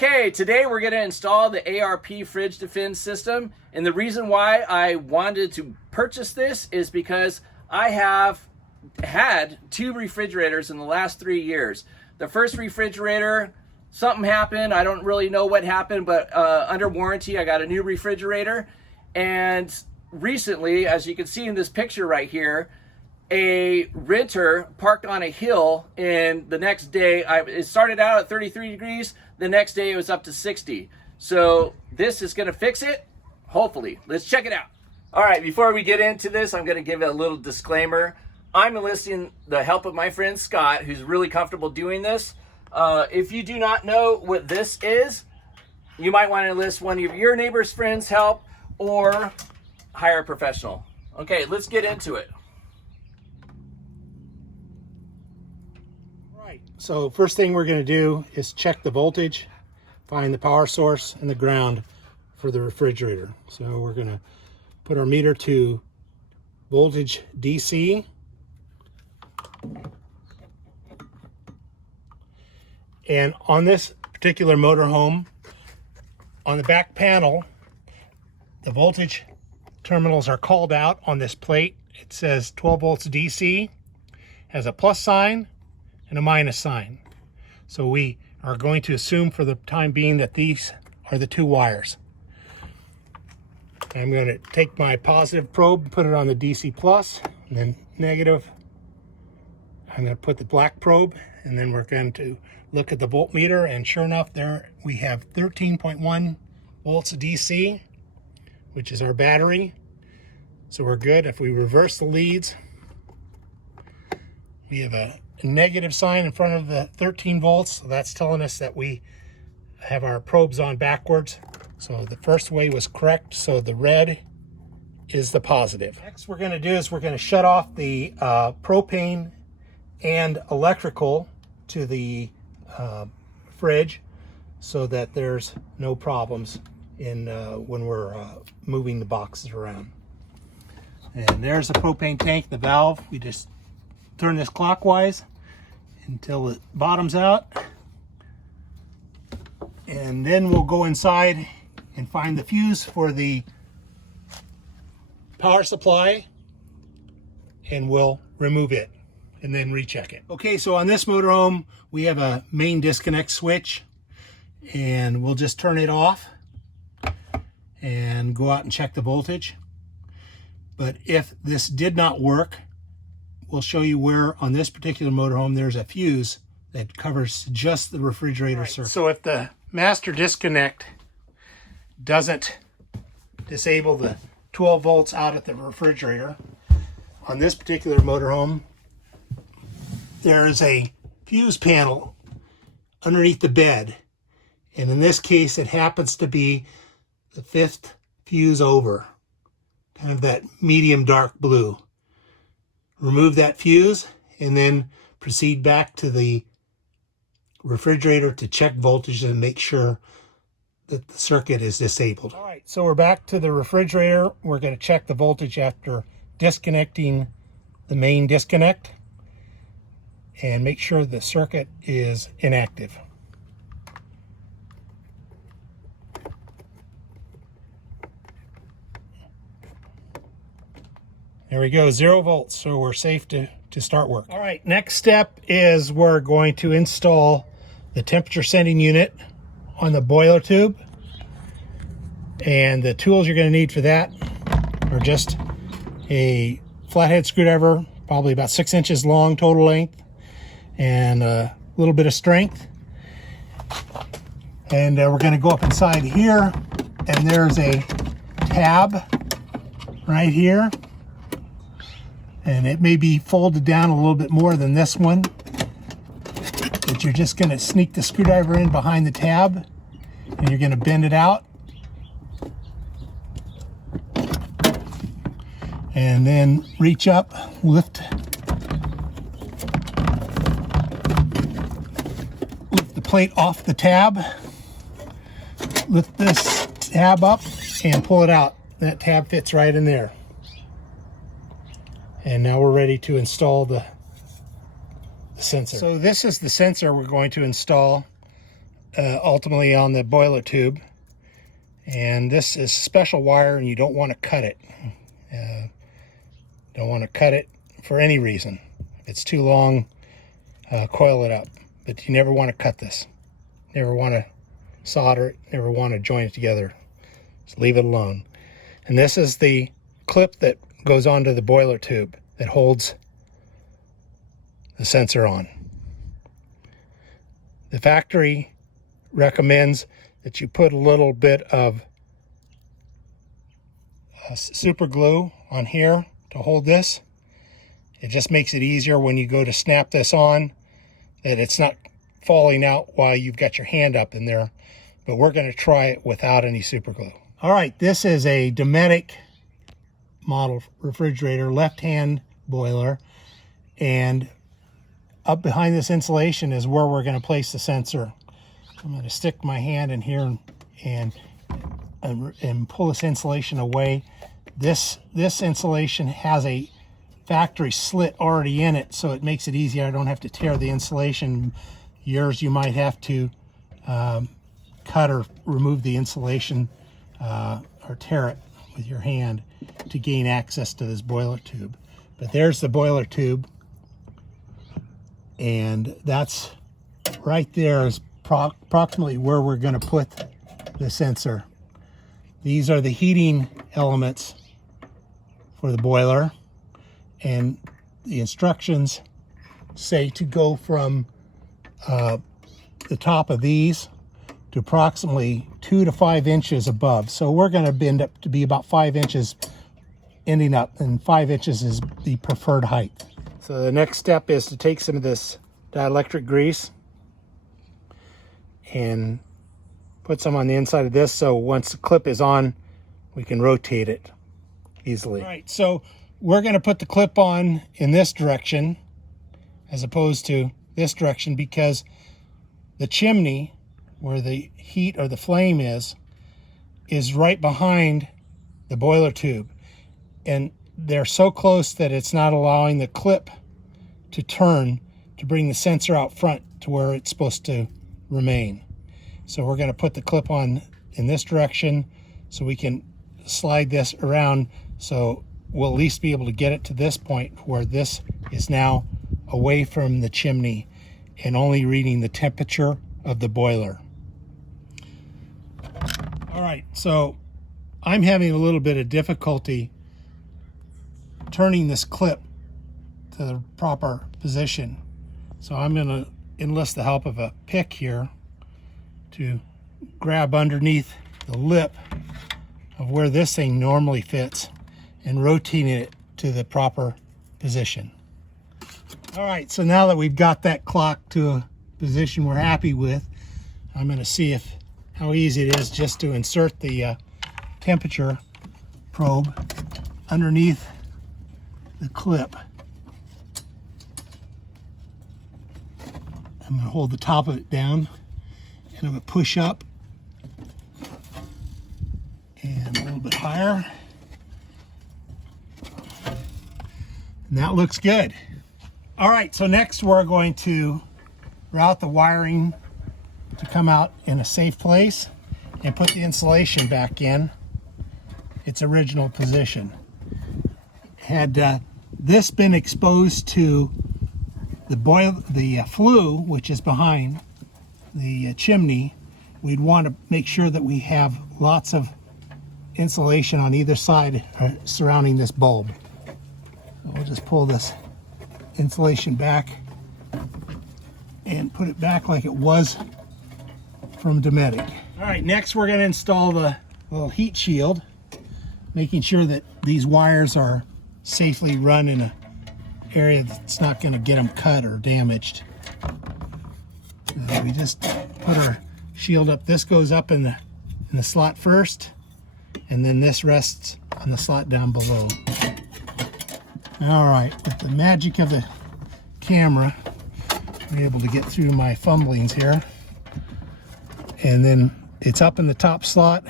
Okay, today we're going to install the ARP Fridge Defend System, and the reason why I wanted to purchase this is because I have had 2 refrigerators in the last 3 years. The first refrigerator, something happened, I don't really know what happened, but under warranty I got a new refrigerator, and recently, as you can see in this picture right here, a renter parked on a hill, and the next day, it started out at 33 degrees, the next day it was up to 60. So this is gonna fix it, hopefully. Let's check it out. All right, before we get into this, I'm gonna give it a little disclaimer. I'm enlisting the help of my friend Scott, who's really comfortable doing this. If you do not know what this is, you might wanna enlist one of your neighbor's friends' help or hire a professional. Okay, let's get into it. So first thing we're going to do is check the voltage, find the power source and the ground for the refrigerator. So we're going to put our meter to voltage DC. And on this particular motorhome, on the back panel, the voltage terminals are called out on this plate. It says 12 volts DC, has a plus sign and a minus sign. So we are going to assume for the time being that these are the 2 wires. I'm going to take my positive probe and put it on the DC plus, and then negative. I'm going to put the black probe, and then we're going to look at the voltmeter, and sure enough, there we have 13.1 volts of DC, which is our battery. So we're good. If we reverse the leads, we have a negative sign in front of the 13 volts. So that's telling us that we have our probes on backwards. So the first way was correct. So the red is the positive. Next we're going to do is we're going to shut off the propane and electrical to the fridge so that there's no problems in when we're moving the boxes around. And there's the propane tank, the valve. We just turn this clockwise until it bottoms out, and then we'll go inside and find the fuse for the power supply, and we'll remove it and then recheck it. Okay, so on this motorhome we have a main disconnect switch, and we'll just turn it off and go out and check the voltage. But if this did not work, we'll show you where on this particular motorhome there's a fuse that covers just the refrigerator circuit. So if the master disconnect doesn't disable the 12 volts out at the refrigerator, on this particular motorhome there is a fuse panel underneath the bed, and in this case it happens to be the 5th fuse over, kind of that medium dark blue. Remove that fuse and then proceed back to the refrigerator to check voltage and make sure that the circuit is disabled. All right, so we're back to the refrigerator. We're going to check the voltage after disconnecting the main disconnect and make sure the circuit is inactive. There we go, 0 volts, so we're safe to start work. All right, next step is we're going to install the temperature sending unit on the boiler tube. And the tools you're gonna need for that are just a flathead screwdriver, probably about 6 inches long total length, and a little bit of strength. And we're gonna go up inside here, and there's a tab right here. And it may be folded down a little bit more than this one, but you're just going to sneak the screwdriver in behind the tab, and you're going to bend it out, and then reach up, lift the plate off the tab, lift this tab up and pull it out. That tab fits right in there. And now we're ready to install the sensor. So this is the sensor we're going to install. ultimately on the boiler tube. And this is special wire, and you don't want to cut it. Don't want to cut it for any reason. If it's too long, coil it up. But you never want to cut this. Never want to solder it. Never want to join it together. Just leave it alone. And this is the clip that goes onto the boiler tube that holds the sensor on. The factory recommends that you put a little bit of super glue on here to hold this. It just makes it easier when you go to snap this on, that it's not falling out while you've got your hand up in there. But we're going to try it without any super glue. All right, this is a Dometic model refrigerator, left-hand boiler, and up behind this insulation is where we're going to place the sensor. I'm going to stick my hand in here and pull this insulation away. This insulation has a factory slit already in it, so it makes it easier. I don't have to tear the insulation. Yours, you might have to cut or remove the insulation or tear it with your hand to gain access to this boiler tube. But there's the boiler tube, and that's right there is approximately where we're going to put the sensor. These are the heating elements for the boiler, and the instructions say to go from the top of these to approximately 2 to 5 inches above. So we're going to bend up to be about 5 inches ending up, and 5 inches is the preferred height. So the next step is to take some of this dielectric grease and put some on the inside of this, so once the clip is on, we can rotate it easily. All right, so we're going to put the clip on in this direction as opposed to this direction, because the chimney where the heat or the flame is right behind the boiler tube, and they're so close that it's not allowing the clip to turn to bring the sensor out front to where it's supposed to remain. So we're going to put the clip on in this direction so we can slide this around, so we'll at least be able to get it to this point where this is now away from the chimney and only reading the temperature of the boiler. All right, so I'm having a little bit of difficulty turning this clip to the proper position. So I'm going to enlist the help of a pick here to grab underneath the lip of where this thing normally fits and rotating it to the proper position. All right, so now that we've got that clock to a position we're happy with, I'm going to see how easy it is just to insert the temperature probe underneath the clip. I'm going to hold the top of it down, and I'm going to push up and a little bit higher. And that looks good. All right, so next we're going to route the wiring to come out in a safe place and put the insulation back in its original position. Had this been exposed to the flue, which is behind the chimney, we'd want to make sure that we have lots of insulation on either side surrounding this bulb. So we'll just pull this insulation back and put it back like it was from Dometic. All right, next we're going to install the little heat shield, making sure that these wires are safely run in an area that's not going to get them cut or damaged. We just put our shield up. This goes up in the slot first, and then this rests on the slot down below. All right, with the magic of the camera, I'm able to get through my fumblings here. And then it's up in the top slot,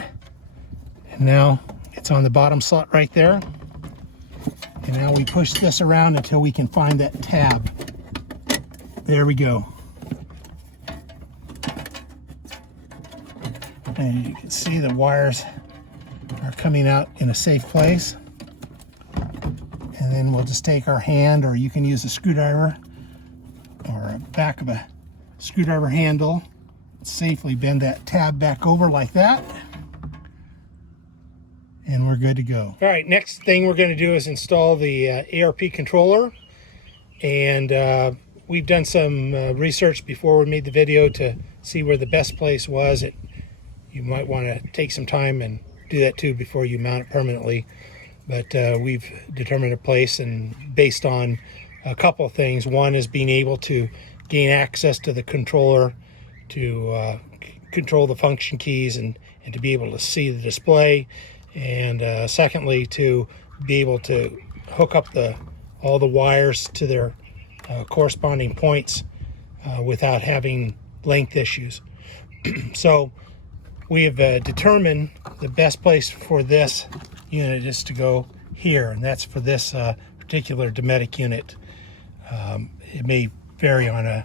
and now it's on the bottom slot right there. And now we push this around until we can find that tab. There we go. And you can see the wires are coming out in a safe place. And then we'll just take our hand, or you can use a screwdriver or a back of a screwdriver handle, safely bend that tab back over like that, and we're good to go. All right, next thing we're going to do is install the ARP controller. And we've done some research before we made the video to see where the best place was. You might want to take some time and do that too before you mount it permanently. But we've determined a place, and based on a couple of things. One is being able to gain access to the controller to control the function keys and to be able to see the display. And secondly, to be able to hook up all the wires to their corresponding points without having length issues. So we have determined the best place for this unit is to go here, and that's for this particular Dometic unit. It may vary on a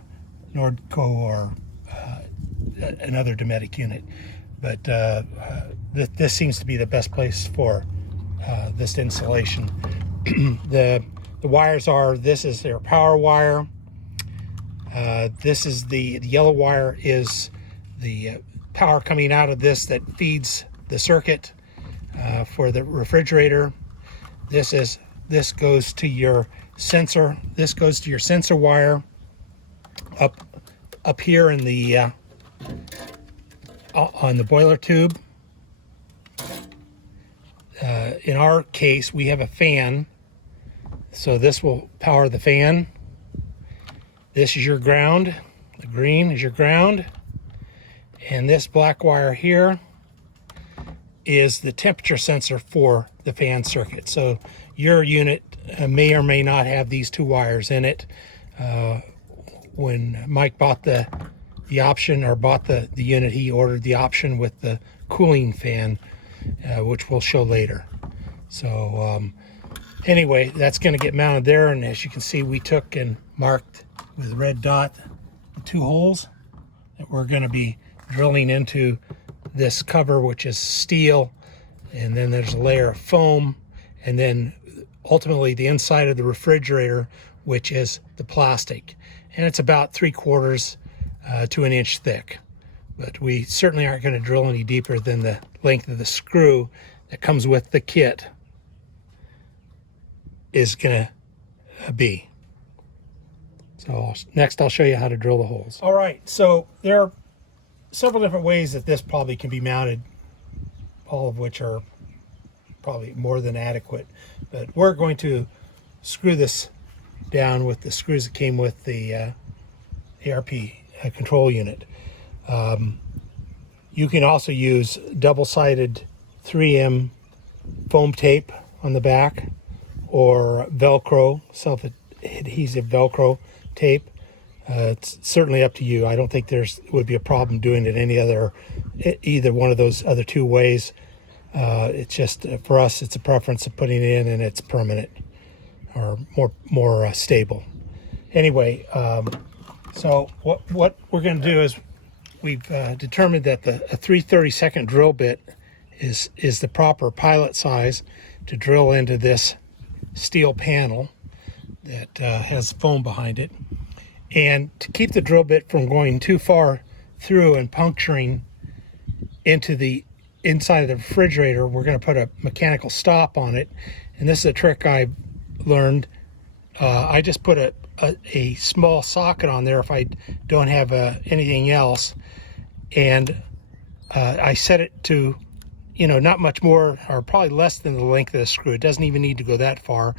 Nordco or another Dometic unit, but this seems to be the best place for this installation. The wires are, this is their power wire. This is the yellow wire is the power coming out of this that feeds the circuit for the refrigerator. This goes to your sensor. This goes to your sensor wire up here in the on the boiler tube. In our case, we have a fan, so this will power the fan. This is your ground. The green is your ground. And this black wire here is the temperature sensor for the fan circuit. So your unit may or may not have these two wires in it. When Mike bought the option, or bought the unit, he ordered the option with the cooling fan, which we'll show later. So anyway, that's going to get mounted there, and as you can see, we took and marked with a red dot the two holes that we're going to be drilling into this cover, which is steel, and then there's a layer of foam, and then ultimately the inside of the refrigerator, which is the plastic, and it's about 3/4 to 1 inch thick. But we certainly aren't going to drill any deeper than the length of the screw that comes with the kit is going to be. So next I'll show you how to drill the holes. All right, so there are several different ways that this probably can be mounted, all of which are probably more than adequate. But we're going to screw this down with the screws that came with the ARP control unit. You can also use double-sided 3M foam tape on the back, or Velcro, self-adhesive Velcro tape. It's certainly up to you. I don't think would be a problem doing it either one of those other two ways. It's just for us, it's a preference of putting it in, and it's permanent or more stable. Anyway, so what we're going to do is we've determined that a 3/32 drill bit is the proper pilot size to drill into this steel panel that has foam behind it. And to keep the drill bit from going too far through and puncturing into the inside of the refrigerator, we're going to put a mechanical stop on it. And this is a trick I learned. I just put a small socket on there if I don't have anything else. And I set it to, not much more, or probably less than the length of the screw. It doesn't even need to go that far,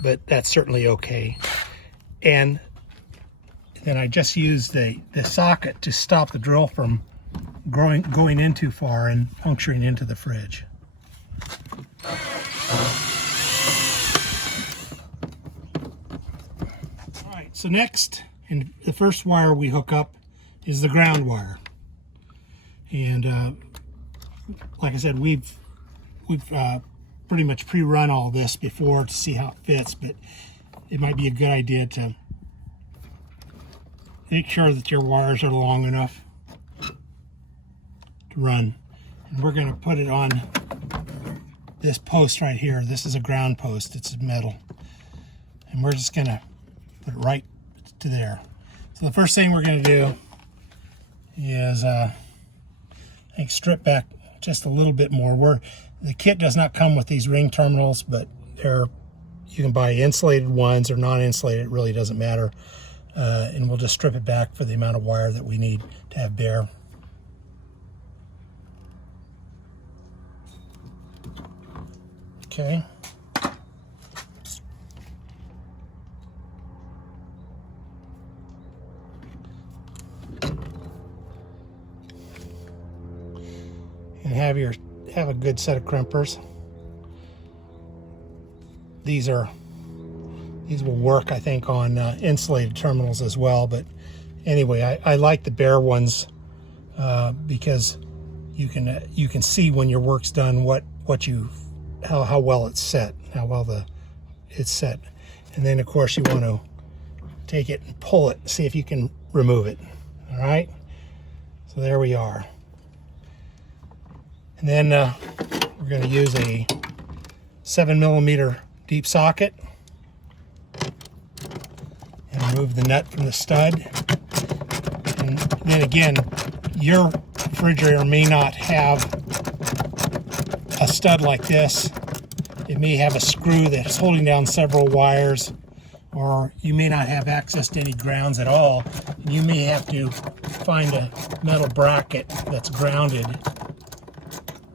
but that's certainly okay. And then I just use the socket to stop the drill from going in too far and puncturing into the fridge. All right, so next, and the first wire we hook up is the ground wire. And like I said, we've pretty much pre-run all this before to see how it fits, but it might be a good idea to make sure that your wires are long enough to run. And we're going to put it on this post right here. This is a ground post. It's metal. And we're just going to put it right to there. So the first thing we're going to do is I think strip back just a little bit more. The kit does not come with these ring terminals, but you can buy insulated ones or non-insulated. It really doesn't matter. And we'll just strip it back for the amount of wire that we need to have bare. Okay. And have a good set of crimpers. These will work, I think, on insulated terminals as well. But anyway, I like the bare ones because you can see when your work's done how well it's set, it's set. And then of course you want to take it and pull it, see if you can remove it. All right. So there we are. And then we're going to use a 7mm deep socket and remove the nut from the stud. And then again, your refrigerator may not have a stud like this. It may have a screw that's holding down several wires, or you may not have access to any grounds at all. You may have to find a metal bracket that's grounded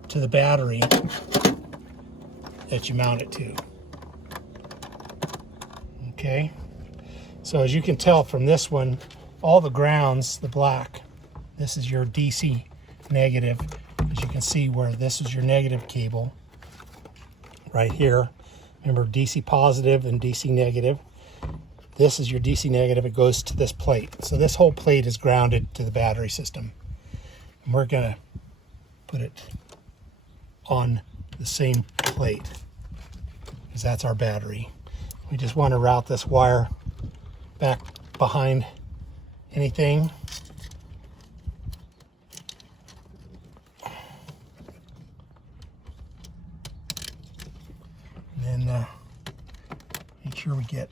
to the battery that you mount it to. Okay, so as you can tell from this one, all the grounds, the black, this is your DC negative. As you can see where this is your negative cable right here. Remember, DC positive and DC negative. This is your DC negative. It goes to this plate. So this whole plate is grounded to the battery system. And we're going to put it on the same plate, because that's our battery. We just want to route this wire back behind anything. And then make sure we get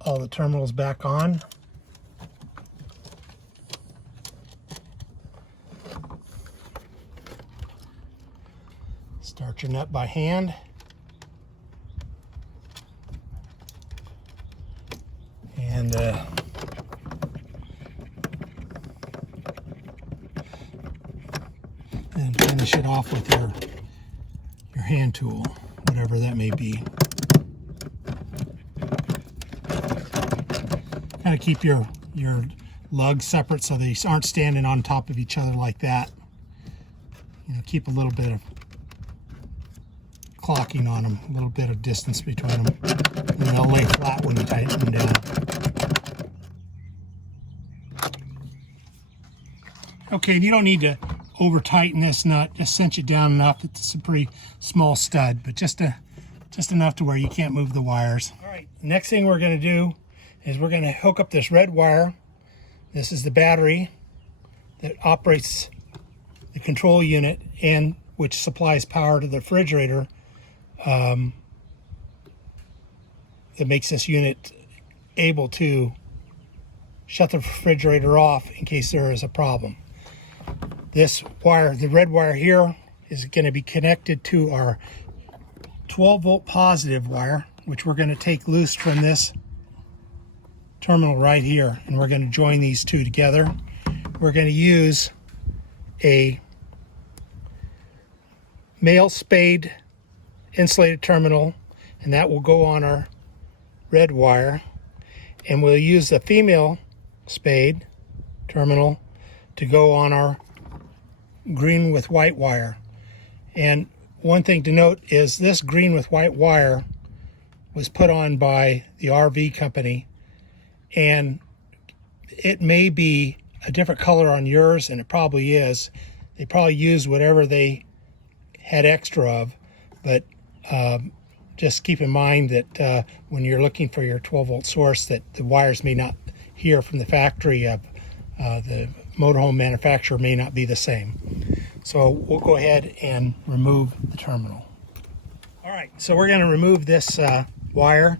all the terminals back on. Start your nut by hand. And then finish it off with your hand tool, whatever that may be. Kind of keep your lugs separate so they aren't standing on top of each other like that. You know, keep a little bit of clocking on them, a little bit of distance between them, and they'll lay flat when you tighten them down. Okay, you don't need to over tighten this nut, just cinch it down enough. It's a pretty small stud, but just enough to where you can't move the wires. All right, next thing we're going to do is we're going to hook up this red wire. This is the battery that operates the control unit and which supplies power to the refrigerator. That makes this unit able to shut the refrigerator off in case there is a problem. This wire, the red wire here, is going to be connected to our 12-volt positive wire, which we're going to take loose from this terminal right here, and we're going to join these two together. We're going to use a male spade insulated terminal, and that will go on our red wire, and we'll use the female spade terminal to go on our green with white wire. And one thing to note is this green with white wire was put on by the RV company, and it may be a different color on yours, and it probably is. They probably used whatever they had extra of, but just keep in mind that when you're looking for your 12-volt source, that the wires may not hear from the factory of the motorhome manufacturer may not be the same. So we'll go ahead and remove the terminal. All right, so we're going to remove this wire.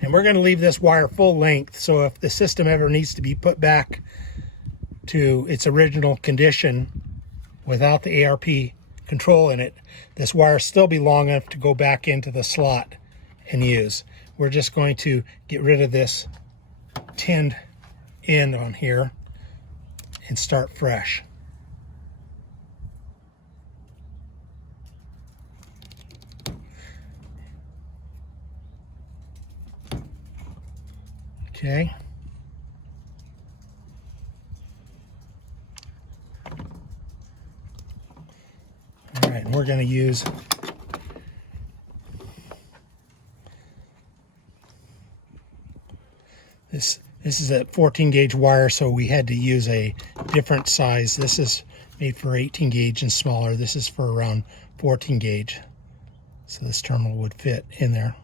And we're going to leave this wire full length, so if the system ever needs to be put back to its original condition without the ARP control in it, this wire still be long enough to go back into the slot and use. We're just going to get rid of this tinned end on here and start fresh. Okay. All right, and we're going to use this. This is a 14 gauge wire, so we had to use a different size. This is made for 18 gauge and smaller. This is for around 14 gauge. So this terminal would fit in there.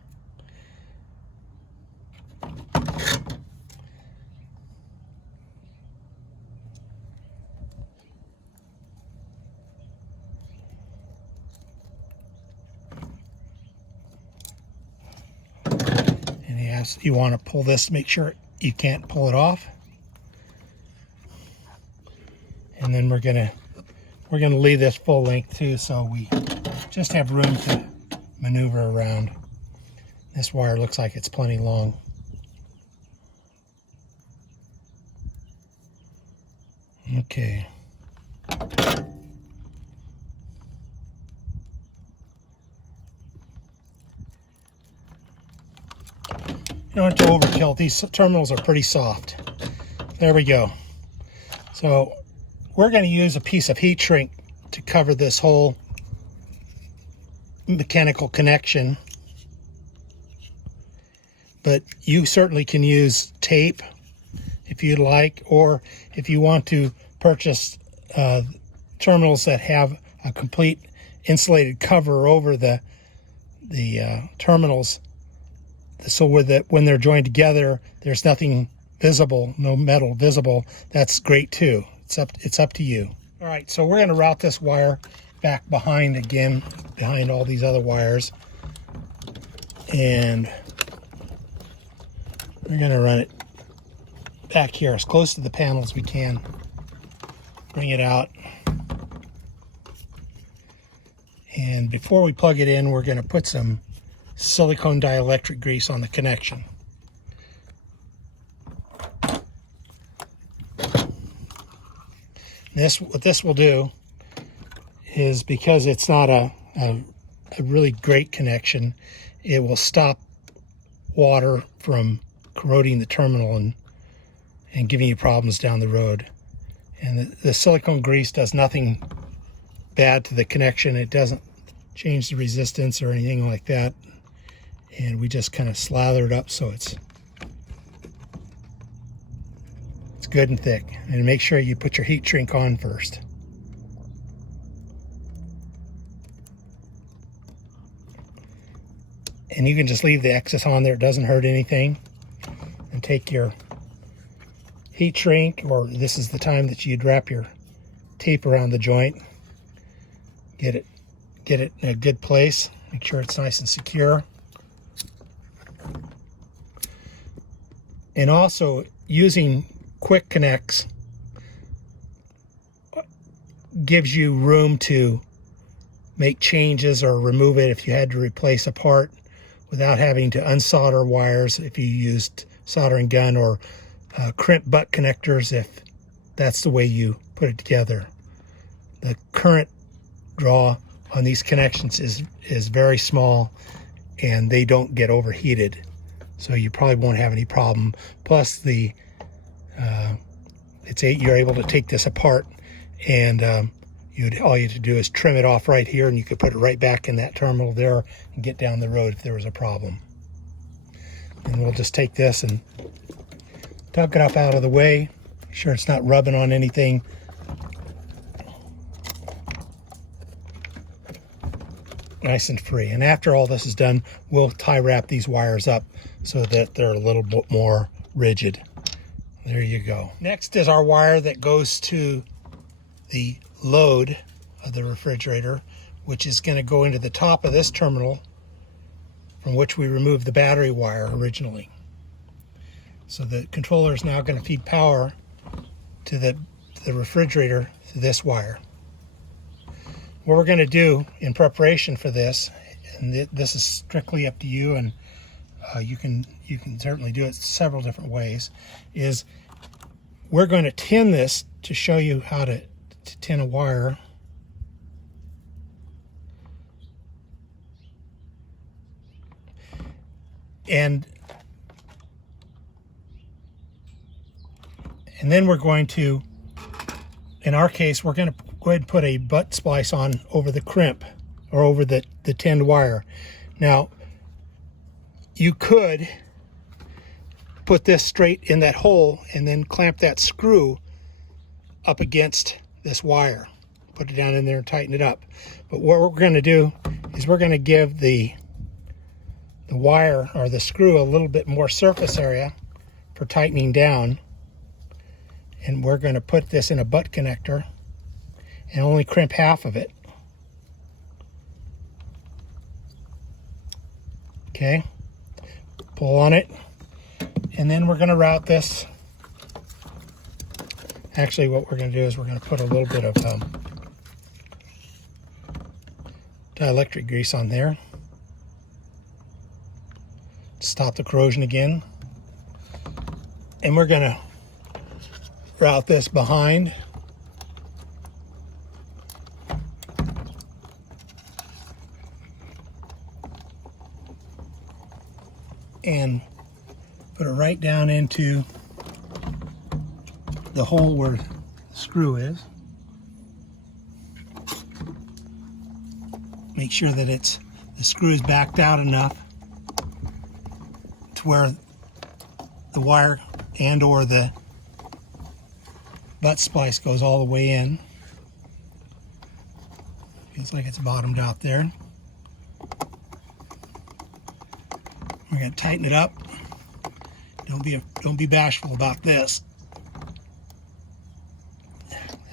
You want to pull this, make sure you can't pull it off, and then we're gonna leave this full length too, so we just have room to maneuver around. This wire looks like it's plenty long. Okay. You don't have to overkill. These terminals are pretty soft. There we go. So we're going to use a piece of heat shrink to cover this whole mechanical connection. But you certainly can use tape if you'd like, or if you want to purchase terminals that have a complete insulated cover over the terminals, so when they're joined together, there's nothing visible, no metal visible. That's great too. It's up to you. All right, so we're going to route this wire back behind again, behind all these other wires, and we're going to run it back here as close to the panel as we can. Bring it out, and before we plug it in, we're going to put some silicone dielectric grease on the connection. What this will do is, because it's not a really great connection, it will stop water from corroding the terminal and giving you problems down the road. And the silicone grease does nothing bad to the connection. It doesn't change the resistance or anything like that. And we just kind of slather it up so it's good and thick. And make sure you put your heat shrink on first. And you can just leave the excess on there, it doesn't hurt anything. And take your heat shrink, or this is the time that you'd wrap your tape around the joint. Get it in a good place. Make sure it's nice and secure. And also, using quick connects gives you room to make changes or remove it if you had to replace a part without having to unsolder wires if you used soldering gun, or crimp butt connectors if that's the way you put it together. The current draw on these connections is very small, and they don't get overheated, so you probably won't have any problem. Plus, you're able to take this apart, and all you have to do is trim it off right here, and you could put it right back in that terminal there and get down the road if there was a problem. And we'll just take this and tuck it up out of the way. Make sure it's not rubbing on anything. nice and free. And after all this is done, we'll tie wrap these wires up so that they're a little bit more rigid. There you go. Next is our wire that goes to the load of the refrigerator, which is going to go into the top of this terminal from which we removed the battery wire originally. So the controller is now going to feed power to the refrigerator through this wire. What we're going to do in preparation for this, and this is strictly up to you, and you can certainly do it several different ways, is we're going to tin this to show you how to tin a wire. And then we're going to, in our case, we're going to go ahead and put a butt splice on over the crimp, or over the tinned wire. Now, you could put this straight in that hole and then clamp that screw up against this wire. Put it down in there and tighten it up. But what we're going to do is we're going to give the wire, or the screw, a little bit more surface area for tightening down. And we're going to put this in a butt connector and only crimp half of it. Okay, pull on it, and then we're going to route this. Actually, what we're going to do is we're going to put a little bit of dielectric grease on there. Stop the corrosion again. And we're going to route this behind. And put it right down into the hole where the screw is. Make sure that the screw is backed out enough to where the wire and or the butt splice goes all the way in. Feels like it's bottomed out there. We're going to tighten it up. Don't be bashful about this.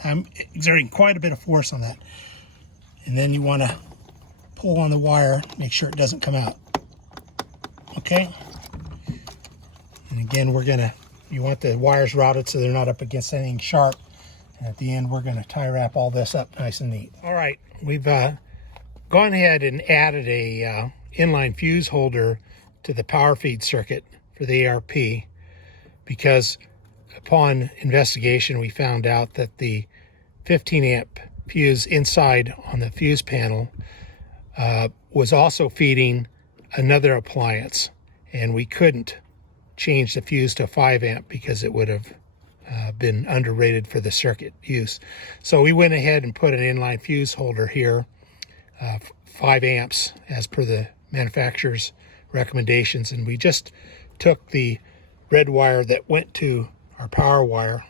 I'm exerting quite a bit of force on that. And then you want to pull on the wire, make sure it doesn't come out. Okay? And again, you want the wires routed so they're not up against anything sharp. And at the end, we're going to tie wrap all this up nice and neat. All right, we've gone ahead and added a inline fuse holder to the power feed circuit for the ARP, because upon investigation, we found out that the 15 amp fuse inside on the fuse panel was also feeding another appliance, and we couldn't change the fuse to 5 amp because it would have been underrated for the circuit use. So we went ahead and put an inline fuse holder here, 5 amps as per the manufacturer's recommendations, and we just took the red wire that went to our power wire,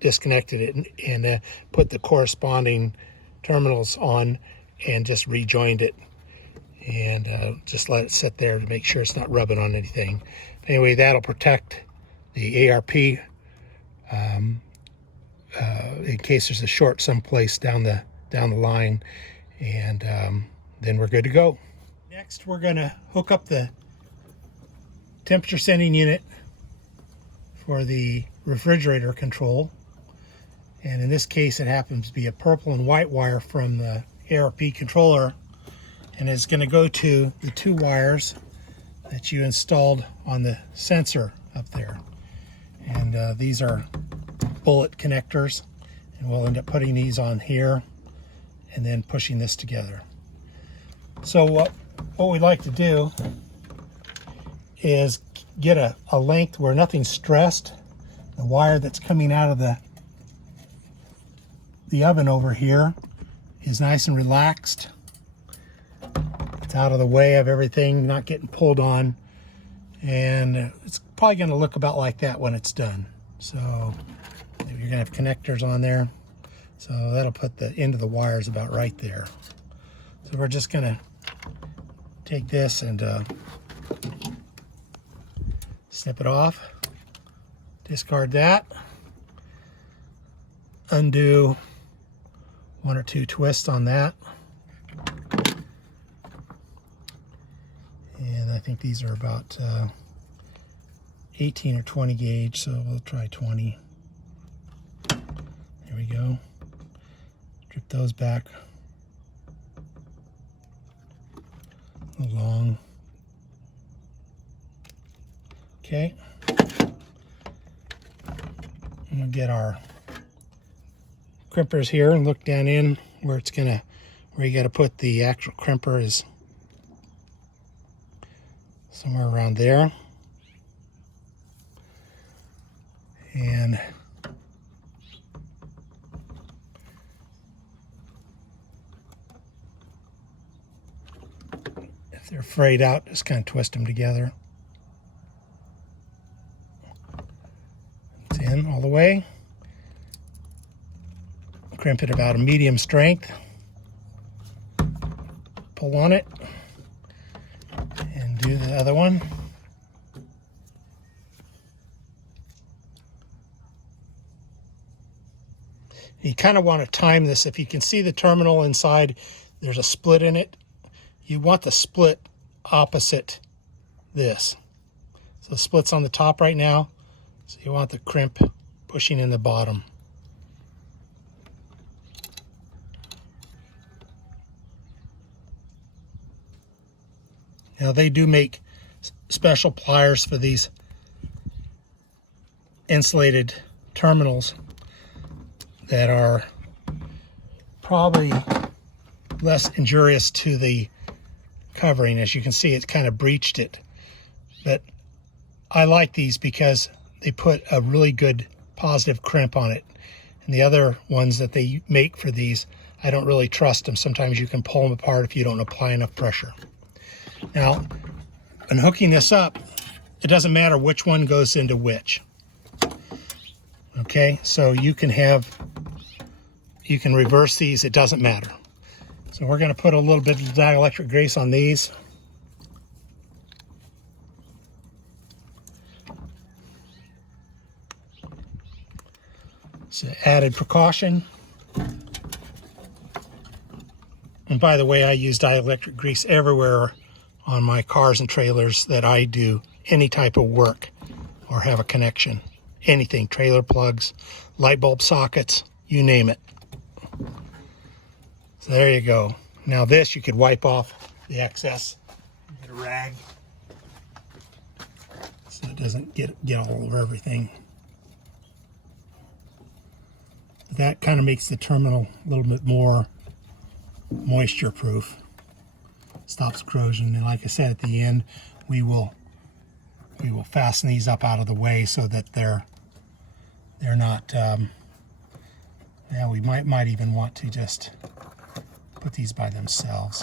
disconnected it, and put the corresponding terminals on and just rejoined it, and just let it sit there to make sure it's not rubbing on anything. Anyway, that'll protect the ARP in case there's a short someplace down the line, and then we're good to go. Next, we're going to hook up the temperature sending unit for the refrigerator control, and in this case it happens to be a purple and white wire from the ARP controller, and it's going to go to the 2 wires that you installed on the sensor up there. And these are bullet connectors, and we'll end up putting these on here and then pushing this together. So what we'd like to do is get a length where nothing's stressed. The wire that's coming out of the oven over here is nice and relaxed. It's out of the way of everything, not getting pulled on, and it's probably going to look about like that when it's done. So you're going to have connectors on there, so that'll put the end of the wires about right there. So we're just going to take this and snip it off, discard that, undo 1 or 2 twists on that, and I think these are about 18 or 20 gauge, so we'll try 20. There we go. Strip those back along. Okay. I'm gonna get our crimpers here and look down in where it's gonna, where you got to put the actual crimper is somewhere around there. And if they're frayed out, just kind of twist them together. It's in all the way. Crimp it about a medium strength. Pull on it and do the other one. You kind of want to time this. If you can see the terminal inside, there's a split in it. You want the split opposite this. So the split's on the top right now. So you want the crimp pushing in the bottom. Now they do make special pliers for these insulated terminals that are probably less injurious to the covering. As you can see, it's kind of breached it. But I like these because they put a really good positive crimp on it. And the other ones that they make for these, I don't really trust them. Sometimes you can pull them apart if you don't apply enough pressure. Now, when hooking this up, it doesn't matter which one goes into which. Okay, so you can reverse these, it doesn't matter. So we're going to put a little bit of dielectric grease on these. It's an added precaution. And by the way, I use dielectric grease everywhere on my cars and trailers that I do any type of work or have a connection. Anything, trailer plugs, light bulb sockets, you name it. So there you go. Now this you could wipe off the excess. Get a rag so it doesn't get all over everything. That kind of makes the terminal a little bit more moisture proof. Stops corrosion, and like I said, at the end we will fasten these up out of the way so that they're not. Yeah, we might even want to just put these by themselves.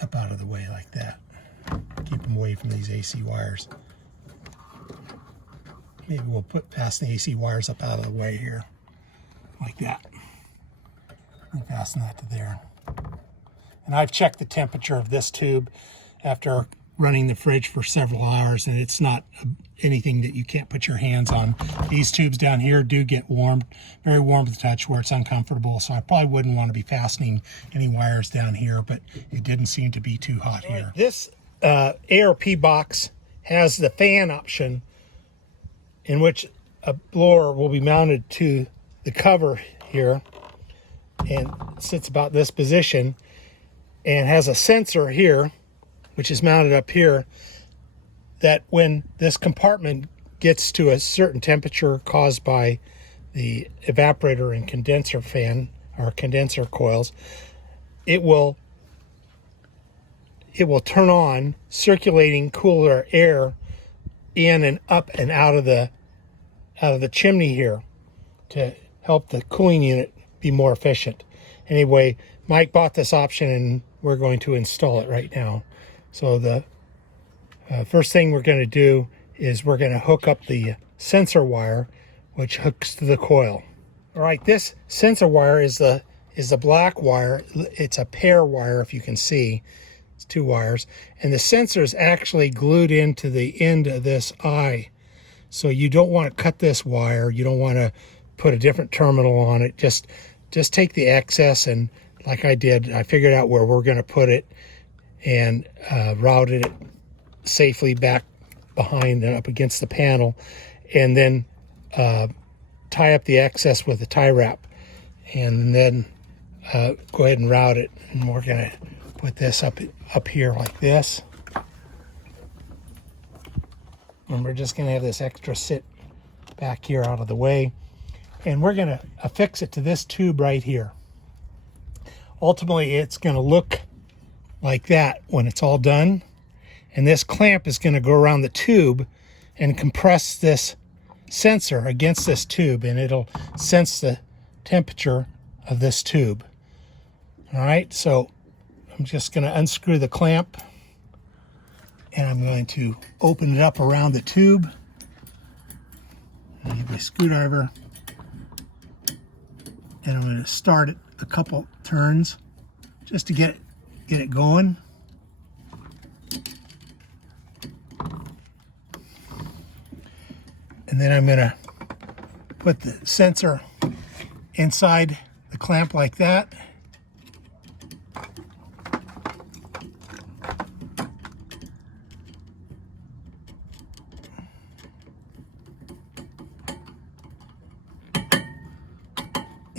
Up out of the way like that. Keep them away from these AC wires. Maybe we'll fasten the AC wires up out of the way here, like that. And fasten that to there. And I've checked the temperature of this tube after running the fridge for several hours, and it's not anything that you can't put your hands on. These tubes down here do get warm, very warm to the touch where it's uncomfortable, so I probably wouldn't want to be fastening any wires down here, but it didn't seem to be too hot here. This ARP box has the fan option in which a blower will be mounted to the cover here, and sits about this position, and has a sensor here which is mounted up here, that when this compartment gets to a certain temperature caused by the evaporator and condenser fan or condenser coils, it will turn on circulating cooler air in and up and out of the chimney here to help the cooling unit be more efficient. Anyway, Mike bought this option and we're going to install it right now. So the first thing we're going to do is we're going to hook up the sensor wire, which hooks to the coil. All right, this sensor wire is is the black wire. It's a pair wire, if you can see. It's 2 wires. And the sensor is actually glued into the end of this eye. So you don't want to cut this wire. You don't want to put a different terminal on it. Just take the excess, and like I did, I figured out where we're going to put it and routed it safely back behind and up against the panel, and then tie up the excess with a tie wrap, and then go ahead and route it. And we're going to put this up here like this, and we're just going to have this extra sit back here out of the way, and we're going to affix it to this tube right here. Ultimately, it's going to look like that when it's all done, and this clamp is going to go around the tube and compress this sensor against this tube, and it'll sense the temperature of this tube. All right, so I'm just going to unscrew the clamp, and I'm going to open it up around the tube. I use my screwdriver, and I'm going to start it a couple turns just to get it going. And then I'm going to put the sensor inside the clamp like that.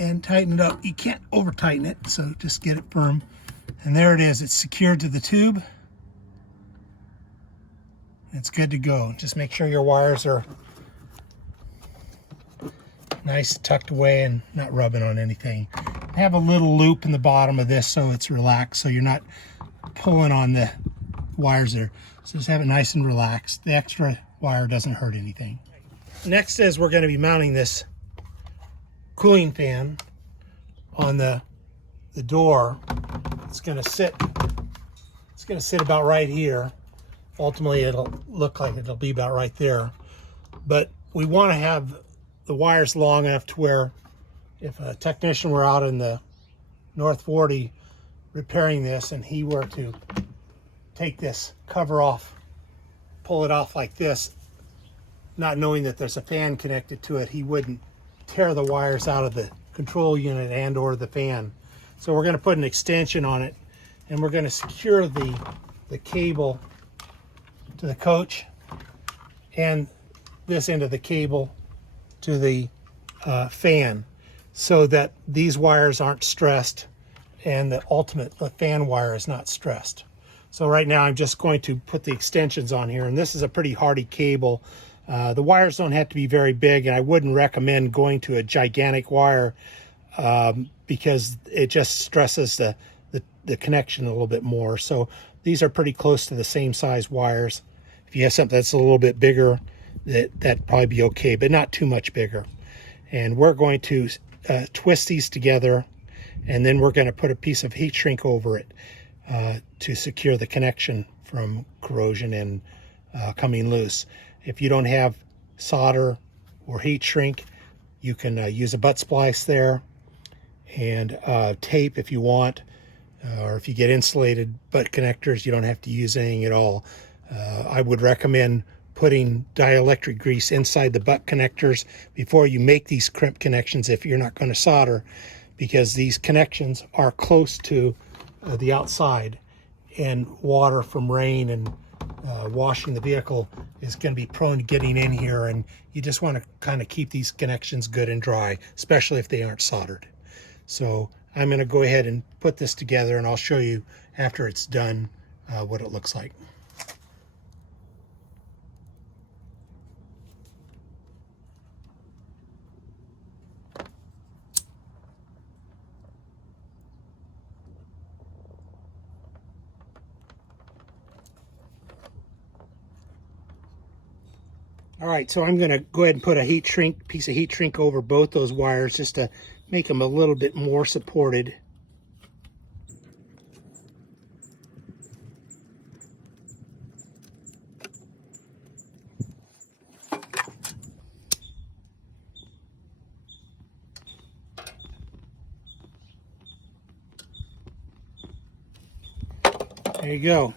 And tighten it up. You can't over tighten it, so just get it firm. And there it is. It's secured to the tube. It's good to go. Just make sure your wires are nice, tucked away, and not rubbing on anything. Have a little loop in the bottom of this so it's relaxed, so you're not pulling on the wires there. So just have it nice and relaxed. The extra wire doesn't hurt anything. Next is we're going to be mounting this cooling fan on the door. It's going to sit about right here. Ultimately, it'll look like it'll be about right there, but we want to have the wires long enough to where if a technician were out in the North 40 repairing this and he were to take this cover off, pull it off like this, not knowing that there's a fan connected to it, he wouldn't tear the wires out of the control unit and or the fan. So we're going to put an extension on it, and we're going to secure the cable to the coach and this end of the cable to the fan, so that these wires aren't stressed and the fan wire is not stressed. So right now I'm just going to put the extensions on here, and this is a pretty hardy cable. The wires don't have to be very big, and I wouldn't recommend going to a gigantic wire because it just stresses the connection a little bit more. So these are pretty close to the same size wires. If you have something that's a little bit bigger, that'd probably be okay, but not too much bigger. And we're going to twist these together, and then we're going to put a piece of heat shrink over it to secure the connection from corrosion and coming loose. If you don't have solder or heat shrink, you can use a butt splice there, and tape if you want, or if you get insulated butt connectors, you don't have to use anything at all. I would recommend putting dielectric grease inside the butt connectors before you make these crimp connections if you're not going to solder, because these connections are close to the outside, and water from rain and washing the vehicle is going to be prone to getting in here, and you just want to kind of keep these connections good and dry, especially if they aren't soldered. So I'm going to go ahead and put this together, and I'll show you after it's done what it looks like. All right, so I'm going to go ahead and put a piece of heat shrink over both those wires just to make them a little bit more supported. There you go.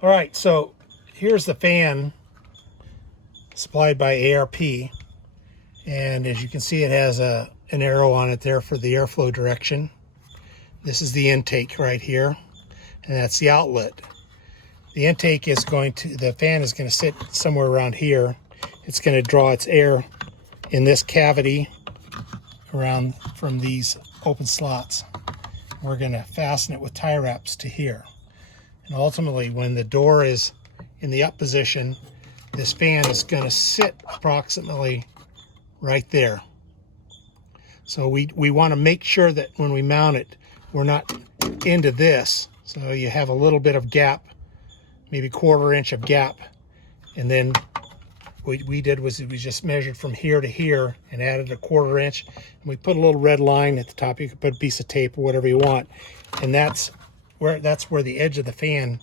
All right, so here's the fan supplied by ARP, and as you can see, it has an arrow on it there for the airflow direction. This is the intake right here, and that's the outlet. The intake is the fan is going to sit somewhere around here. It's going to draw its air in this cavity around from these open slots. We're going to fasten it with tie wraps to here. And ultimately, when the door is in the up position, this fan is going to sit approximately right there. So we want to make sure that when we mount it, we're not into this. So you have a little bit of gap, maybe 1/4 inch of gap. And then what we did was we just measured from here to here and added a 1/4 inch. And we put a little red line at the top. You can put a piece of tape or whatever you want. And that's where the edge of the fan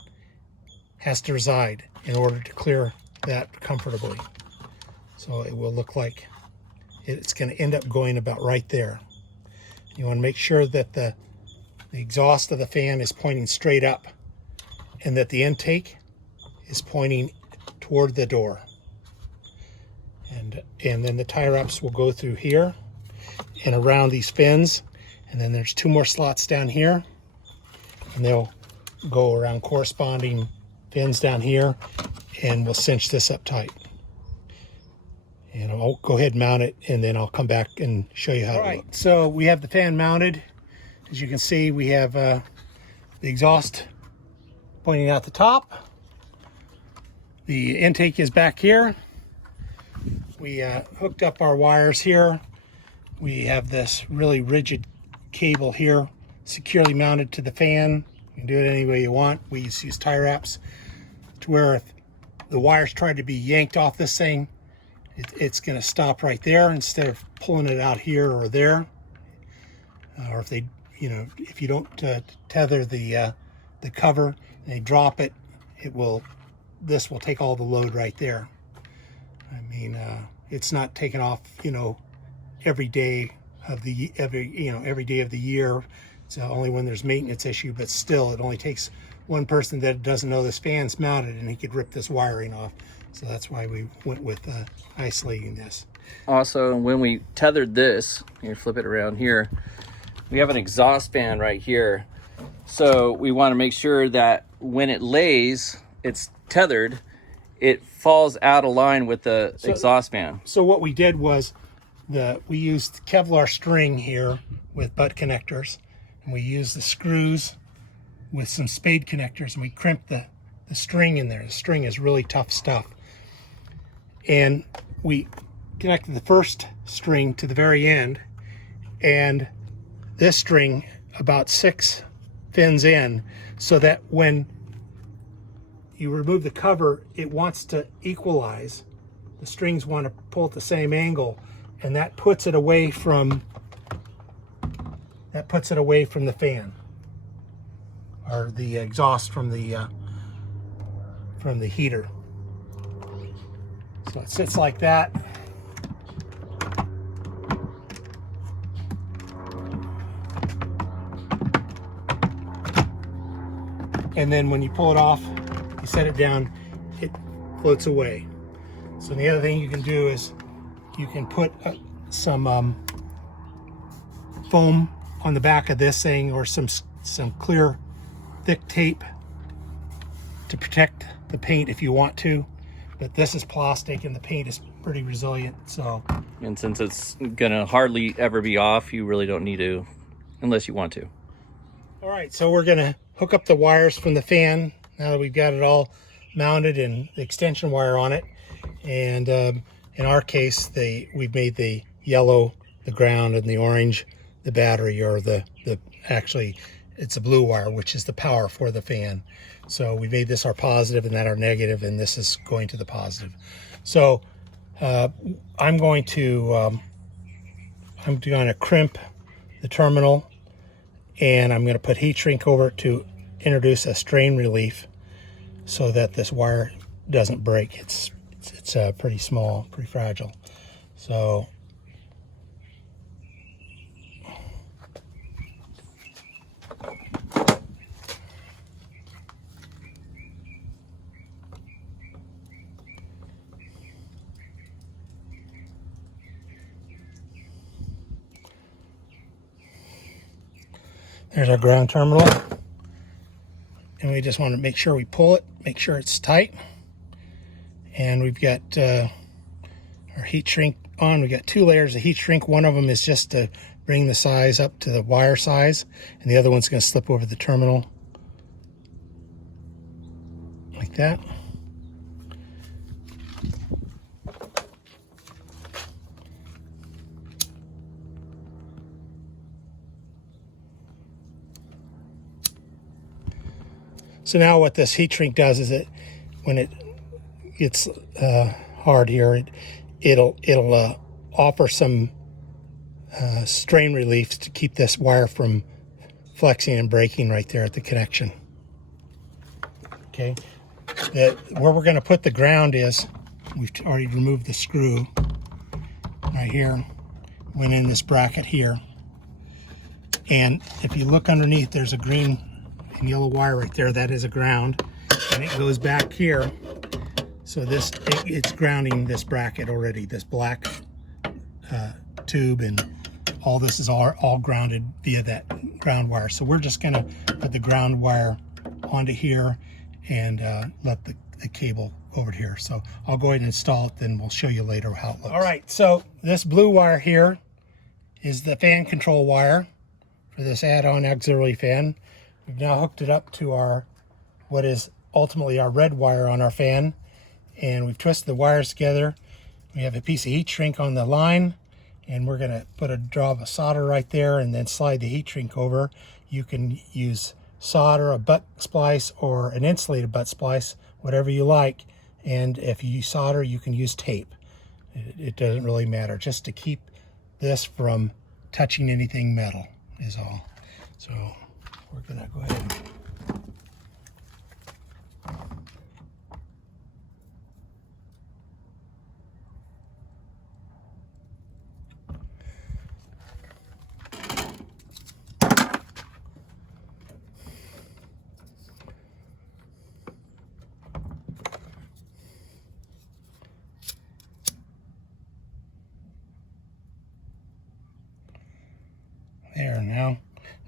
has to reside in order to clear that comfortably. So it will look like it's going to end up going about right there. You want to make sure that the exhaust of the fan is pointing straight up and that the intake is pointing toward the door. And then the tie wraps will go through here and around these fins, and then there's 2 more slots down here, and they'll go around corresponding fins down here, and we'll cinch this up tight. And I'll go ahead and mount it, and then I'll come back and show you how it looks. So we have the fan mounted. As you can see, we have the exhaust pointing out the top. The intake is back here. We hooked up our wires here. We have this really rigid cable here securely mounted to the fan. You can do it any way you want. We use tie wraps to where if the wires try to be yanked off this thing, it's going to stop right there instead of pulling it out here or there. Or if if you don't tether the cover and they drop it, this will take all the load right there. I mean, it's not taken off, every day of the every day of the year. It's only when there's maintenance issue, but still, it only takes one person that doesn't know this fan's mounted, and he could rip this wiring off. So that's why we went with isolating this. Also, when we tethered this, here, flip it around here, we have an exhaust fan right here. So we want to make sure that when it lays, it's tethered, it falls out of line with the exhaust fan. So what we did was we used Kevlar string here with butt connectors, and we used the screws with some spade connectors, and we crimped the string in there. The string is really tough stuff. And we connected the first string to the very end, and this string about 6 fins in, so that when you remove the cover, it wants to equalize. The strings want to pull at the same angle, and that puts it away from the fan, or the exhaust from the heater. So it sits like that. And then when you pull it off, you set it down, it floats away. So the other thing you can do is you can put some foam on the back of this thing, or some clear thick tape to protect the paint if you want to. But this is plastic and the paint is pretty resilient. So, and since it's gonna hardly ever be off, you really don't need to, unless you want to. All right, so we're gonna hook up the wires from the fan now that we've got it all mounted and the extension wire on it. And in our case, we've made the yellow the ground and the orange the battery, or actually it's a blue wire, which is the power for the fan. So we made this our positive and that our negative, and this is going to the positive. So I'm going to crimp the terminal, and I'm going to put heat shrink over it to introduce a strain relief so that this wire doesn't break. It's pretty small, pretty fragile. So There's our ground terminal. And we just want to make sure we pull it, make sure it's tight. And we've got our heat shrink on. We've got 2 layers of heat shrink. One of them is just to bring the size up to the wire size, and the other one's going to slip over the terminal like that. So now what this heat shrink does is it, when it gets hard here, it'll offer some strain relief to keep this wire from flexing and breaking right there at the connection. Okay, where we're going to put the ground is, we've already removed the screw right here, went in this bracket here, and if you look underneath, there's a green and yellow wire right there. That is a ground, and it goes back here. So it's grounding this bracket already, this black tube, and all this is all grounded via that ground wire. So we're just gonna put the ground wire onto here and let the cable over here. So I'll go ahead and install it, then we'll show you later how it looks. All right, so this blue wire here is the fan control wire for this add-on auxiliary fan. We've now hooked it up to what is ultimately our red wire on our fan, and we've twisted the wires together. We have a piece of heat shrink on the line, and we're going to put a drop of solder right there and then slide the heat shrink over. You can use solder, a butt splice, or an insulated butt splice, whatever you like. And if you use solder, you can use tape. It doesn't really matter, just to keep this from touching anything metal is all. So we're going to go ahead and there.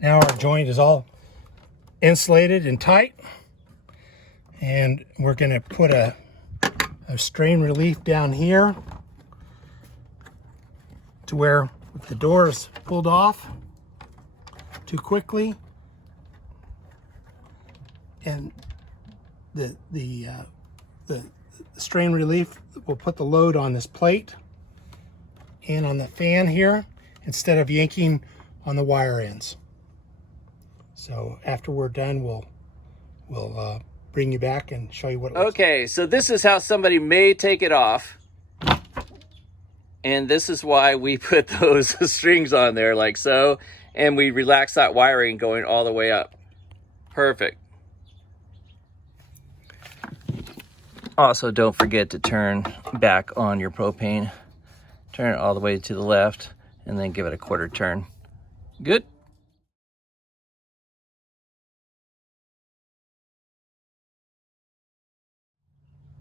Now our joint is all insulated and tight, and we're going to put a strain relief down here to where if the door is pulled off too quickly and the strain relief will put the load on this plate and on the fan here instead of yanking on the wire ends. So after we're done, we'll bring you back and show you what it looks like. Okay, so this is how somebody may take it off. And this is why we put those strings on there like so. And we relax that wiring going all the way up. Perfect. Also, don't forget to turn back on your propane. Turn it all the way to the left and then give it a quarter turn. Good.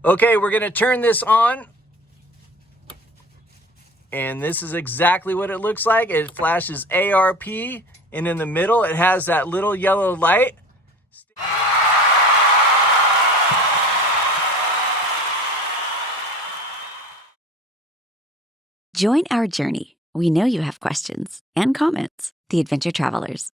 Okay, we're going to turn this on. And this is exactly what it looks like. It flashes ARP, and in the middle it has that little yellow light. Join our journey. We know you have questions and comments. The Adventure Travelers.